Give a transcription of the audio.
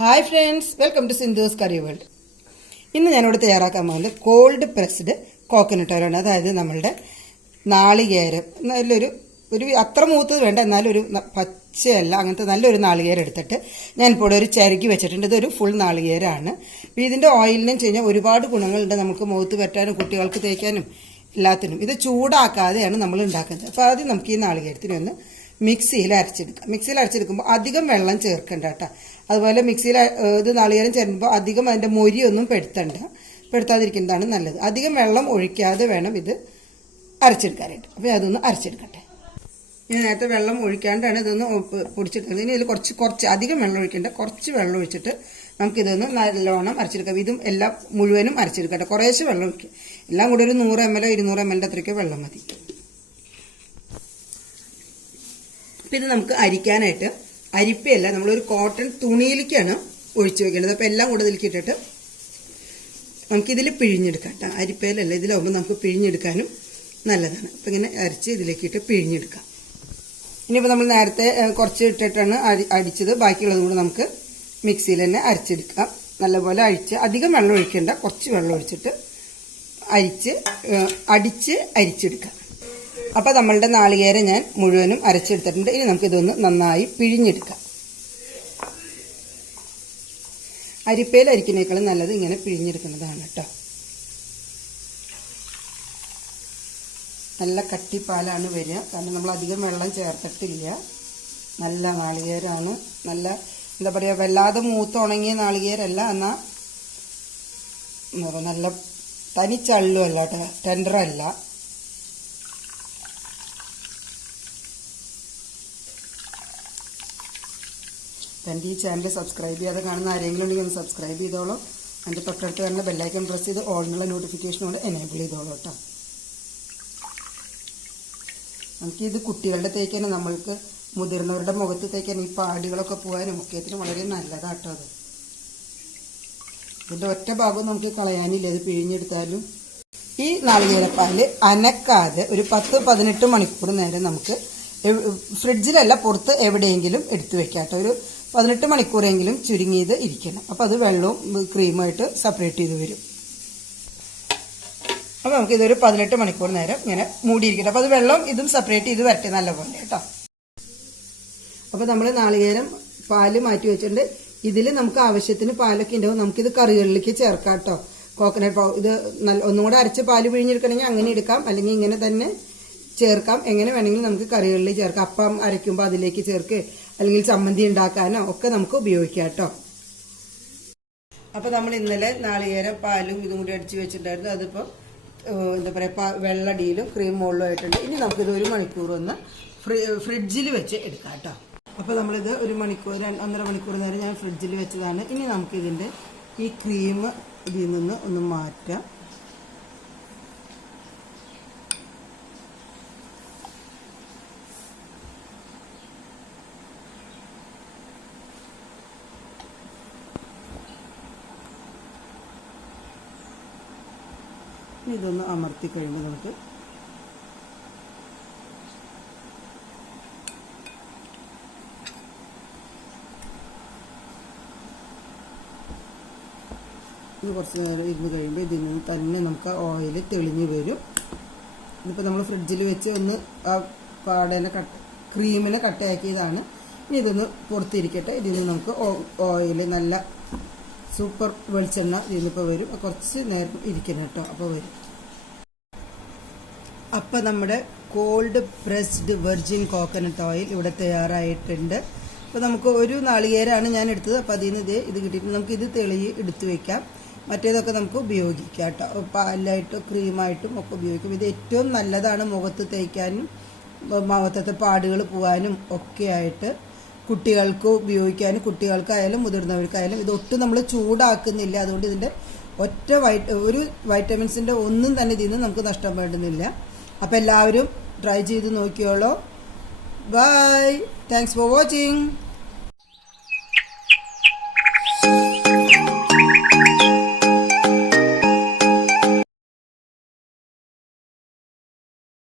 Hi friends welcome to Sindhu's curry world ഇന്ന് ഞാനിവിടെ തയ്യാറാക്കാൻ പോകുന്നത് കോൾഡ് പ്രസ്ഡ് കോക്കനട്ട് ഓയിൽ ആണ്. അതായത് നമ്മളുടെ നാളികേരം. നല്ലൊരു ഒരു അത്ര മൂത്തത് വേണ്ട എന്നാലും ഒരു പച്ചയല്ല അങ്ങനത്തെ നല്ലൊരു നാളികേരം എടുത്തിട്ട് ഞാനിപ്പോൾ ഇവിടെ ഒരു ചരുക്കി വെച്ചിട്ടുണ്ട്. ഇതൊരു ഫുൾ നാളികേരമാണ് അപ്പോൾ ഇതിന്റെ ഓയിലിനും കഴിഞ്ഞാൽ ഒരുപാട് ഗുണങ്ങളുണ്ട് നമുക്ക് മുഖത്ത് പറ്റാനും കുട്ടികൾക്ക് തേക്കാനും എല്ലാത്തിനും. ഇത് ചൂടാക്കാതെയാണ് നമ്മൾ ഉണ്ടാക്കുന്നത്. അപ്പോൾ ആദ്യം നമുക്ക് ഈ നാളികേരത്തിനെ ഒന്ന് മിക്സിയിൽ അരച്ചെടുക്കാം. മിക്സിയിൽ അരച്ചെടുക്കുമ്പോൾ അധികം വെള്ളം ചേർക്കണ്ട കേട്ടോ. അതുപോലെ മിക്സിയിൽ ഇത് നാളികേരം ചേരുമ്പോൾ അധികം അതിന്റെ മൊരിയൊന്നും പെടുത്തണ്ട. പെടുത്താതിരിക്കുന്നതാണ് നല്ലത്. അധികം വെള്ളം ഒഴിക്കാതെ വേണം ഇത് അരച്ചെടുക്കാനായിട്ട്. അപ്പോൾ അതൊന്ന് അരച്ചെടുക്കട്ടെ. ഇനി നേരത്തെ വെള്ളം ഒഴിക്കാണ്ടാണ് ഇതൊന്ന് പൊടിച്ചെടുക്കുന്നത് ഇനി ഇതിൽ കുറച്ച് കുറച്ച് അധികം വെള്ളം ഒഴിക്കേണ്ട. കുറച്ച് വെള്ളം ഒഴിച്ചിട്ട് നമുക്കിതൊന്ന് നല്ലോണം അരച്ചെടുക്കാം. ഇതും എല്ലാം മുഴുവനും അരച്ചെടുക്കട്ടെ. കുറേശ്ശെ വെള്ളം ഒഴിക്കുക എല്ലാം കൂടി ഒരു നൂറ് എം എല്ലോ ഇരുന്നൂറ് എം എല്ലിന്റെ അത്രയ്ക്ക് വെള്ളം മതി. അപ്പം ഇത് നമുക്ക് അരിക്കാനായിട്ട് അരിപ്പയല്ല നമ്മളൊരു കോട്ടൺ തുണിയിലേക്കാണ് ഒഴിച്ചു വെക്കേണ്ടത്. അപ്പോൾ എല്ലാം കൂടെ ഇതിലേക്ക് ഇട്ടിട്ട് നമുക്കിതിൽ പിഴിഞ്ഞെടുക്കാം കേട്ടോ. അരിപ്പയിലല്ല ഇതിലാവുമ്പോൾ നമുക്ക് പിഴിഞ്ഞെടുക്കാനും നല്ലതാണ്. അപ്പോൾ ഇങ്ങനെ അരച്ച് ഇതിലേക്ക് ഇട്ട് പിഴിഞ്ഞെടുക്കാം. ഇനിയിപ്പോൾ നമ്മൾ നേരത്തെ കുറച്ച് ഇട്ടിട്ടാണ് അരി അടിച്ചത്. ബാക്കിയുള്ളത് കൂടെ നമുക്ക് മിക്സിയിൽ തന്നെ അരച്ചെടുക്കാം. നല്ലപോലെ അഴിച്ച് അധികം വെള്ളം ഒഴിക്കേണ്ട കുറച്ച് വെള്ളം ഒഴിച്ചിട്ട് അരിച്ച് അടിച്ച് അരിച്ചെടുക്കാം. അപ്പോൾ നമ്മളുടെ നാളികേരം ഞാൻ മുഴുവനും അരച്ചെടുത്തിട്ടുണ്ട്. ഇനി നമുക്ക് ഇതൊന്ന് നന്നായി പിഴിഞ്ഞെടുക്കാം. അരിപ്പയിൽ അരിക്കുന്നേക്കാളും നല്ലത് ഇങ്ങനെ പിഴിഞ്ഞെടുക്കുന്നതാണ് കേട്ടോ. നല്ല കട്ടിപ്പാലാണ് വരിക. കാരണം നമ്മൾ അധികം വെള്ളം ചേർത്തിട്ടില്ല. നല്ല നാളികേരമാണ്. നല്ല എന്താ പറയുക വല്ലാതെ മൂത്ത് ഉണങ്ങിയ നാളികേരല്ല. എന്നാൽ എന്താ പറയുക നല്ല തനിച്ചള്ളുമല്ല ടെൻഡറല്ല എന്റെ ഈ ചാനൽ സബ്സ്ക്രൈബ് ചെയ്യാതെ കാണുന്ന ആരെങ്കിലും ഉണ്ടെങ്കിൽ ഒന്ന് സബ്സ്ക്രൈബ് ചെയ്തോളൂ. എന്റെ തൊട്ടടുത്ത് തന്നെ ബെല്ലൈക്കൺ പ്രസ് ചെയ്ത് ഓളിനുള്ള നോട്ടിഫിക്കേഷനോട് എനേബിൾ ചെയ്തോളൂ കേട്ടോ. നമുക്കിത് കുട്ടികളുടെ തേക്കാൻ നമ്മൾക്ക് മുതിർന്നവരുടെ മുഖത്ത് തേക്കാൻ ഈ പാടുകളൊക്കെ പോകാനും ഒക്കെത്തിന് വളരെ നല്ലതാട്ടോ അത്. ഇതിന്റെ ഒറ്റ ഭാഗം നമുക്ക് കളയാനില്ല ഇത് പിഴിഞ്ഞെടുത്താലും. ഈ നാളികേരപ്പാൽ അനക്കാതെ ഒരു പത്ത് പതിനെട്ട് മണിക്കൂർ നേരം നമുക്ക് ഫ്രിഡ്ജിലല്ല പുറത്ത് എവിടെയെങ്കിലും എടുത്തു വെക്കാം കേട്ടോ. ഒരു പതിനെട്ട് മണിക്കൂറെങ്കിലും ചുരുങ്ങിയത് ഇരിക്കണം. അപ്പോൾ അത് വെള്ളവും ക്രീമായിട്ട് സെപ്പറേറ്റ് ചെയ്ത് വരും. അപ്പോൾ നമുക്ക് ഇതൊരു പതിനെട്ട് മണിക്കൂർ നേരം ഇങ്ങനെ മൂടിയിരിക്കണം. അപ്പോൾ അത് വെള്ളം ഇതും സെപ്പറേറ്റ് ചെയ്ത് വരട്ടെ നല്ലപോലെ കേട്ടോ. അപ്പോൾ നമ്മൾ നാളികേരം പാൽ മാറ്റി വെച്ചിട്ടുണ്ട്. ഇതിൽ നമുക്ക് ആവശ്യത്തിന് പാലൊക്കെ ഉണ്ടാവും. നമുക്കിത് കറികളിലേക്ക് ചേർക്കാം കേട്ടോ. കോക്കനട്ട് പൗ ഇത് നല്ല ഒന്നും കൂടെ അരച്ച് പാൽ പിഴിഞ്ഞെടുക്കണമെങ്കിൽ അങ്ങനെ എടുക്കാം. അല്ലെങ്കിൽ ഇങ്ങനെ തന്നെ ചേർക്കാം. എങ്ങനെ വേണമെങ്കിലും നമുക്ക് കറികളിൽ ചേർക്കാം. അപ്പം അരയ്ക്കുമ്പോൾ അതിലേക്ക് ചേർക്ക്. അല്ലെങ്കിൽ ചമ്മന്തി ഉണ്ടാക്കാനോ ഒക്കെ നമുക്ക് ഉപയോഗിക്കാം കേട്ടോ. അപ്പോൾ നമ്മൾ ഇന്നലെ നാളികേരം പാലും ഇതും കൂടി അടിച്ച് വെച്ചിട്ടുണ്ടായിരുന്നു. അതിപ്പോൾ എന്താ പറയുക വെള്ളടിയിലും ക്രീം മുകളിലും ആയിട്ടുണ്ട്. ഇനി നമുക്കിത് ഒരു മണിക്കൂർ ഒന്ന് ഫ്രിഡ്ജിൽ വെച്ച് എടുക്കാം കേട്ടോ. അപ്പോൾ നമ്മളിത് ഒരു മണിക്കൂർ ഒന്നര മണിക്കൂർ നേരം ഞാൻ ഫ്രിഡ്ജിൽ വെച്ചതാണ്. ഇനി നമുക്കിതിന്റെ ഈ ക്രീം ഇതിൽ നിന്ന് ഒന്ന് മാറ്റാം. ഇതൊന്ന് അമർത്തി കഴിയുമ്പോൾ നമുക്ക് ഇത് കുറച്ച് നേരം ഇരുന്ന് കഴിയുമ്പോൾ ഇതിൽ നിന്ന് തന്നെ നമുക്ക് ഓയിൽ തെളിഞ്ഞ് വരും. ഇതിപ്പോൾ നമ്മൾ ഫ്രിഡ്ജിൽ വെച്ച് ഒന്ന് ആ പാടേനെ കട്ട് ക്രീമിനെ കട്ടയാക്കിയതാണ് ഇനി ഇതൊന്ന് പുറത്തിരിക്കട്ടെ. ഇതിൽ നിന്ന് നമുക്ക് ഓയിൽ നല്ല സൂപ്പർ വെളിച്ചെണ്ണ ഇതിനിപ്പോൾ വരും. കുറച്ച് നേരം ഇരിക്കണം കേട്ടോ. അപ്പോൾ വരും. അപ്പം നമ്മുടെ cold pressed virgin coconut oil ഇവിടെ തയ്യാറായിട്ടുണ്ട്. അപ്പോൾ നമുക്ക് ഒരു നാളികേരമാണ് ഞാൻ എടുത്തത്. അപ്പോൾ അതിൽ നിന്ന് ഇത് ഇത് കിട്ടിയിട്ട് നമുക്ക് ഇത് തെളി എടുത്തു വയ്ക്കാം മറ്റേതൊക്കെ നമുക്ക് ഉപയോഗിക്കാം കേട്ടോ. പാലായിട്ടും ക്രീമായിട്ടും ഒക്കെ ഉപയോഗിക്കും. ഇത് ഏറ്റവും നല്ലതാണ് മുഖത്ത് തേക്കാനും മുഖത്തത്തെ പാടുകൾ പോകാനും ഒക്കെ ആയിട്ട്. കുട്ടികൾക്ക് ഉപയോഗിക്കാനും കുട്ടികൾക്കായാലും മുതിർന്നവർക്കായാലും ഇതൊട്ടും നമ്മൾ ചൂടാക്കുന്നില്ല. അതുകൊണ്ട് ഇതിന്റെ ഒറ്റ വൈറ്റ് ഒരു വൈറ്റമിൻസിന്റെ ഒന്നും തന്നെ ഇതിൽ നിന്ന് നമുക്ക് വേണ്ടുന്നില്ല. അപ്പോൾ എല്ലാവരും ട്രൈ ചെയ്ത് നോക്കിയോളൂ. ബൈ. Thanks for watching.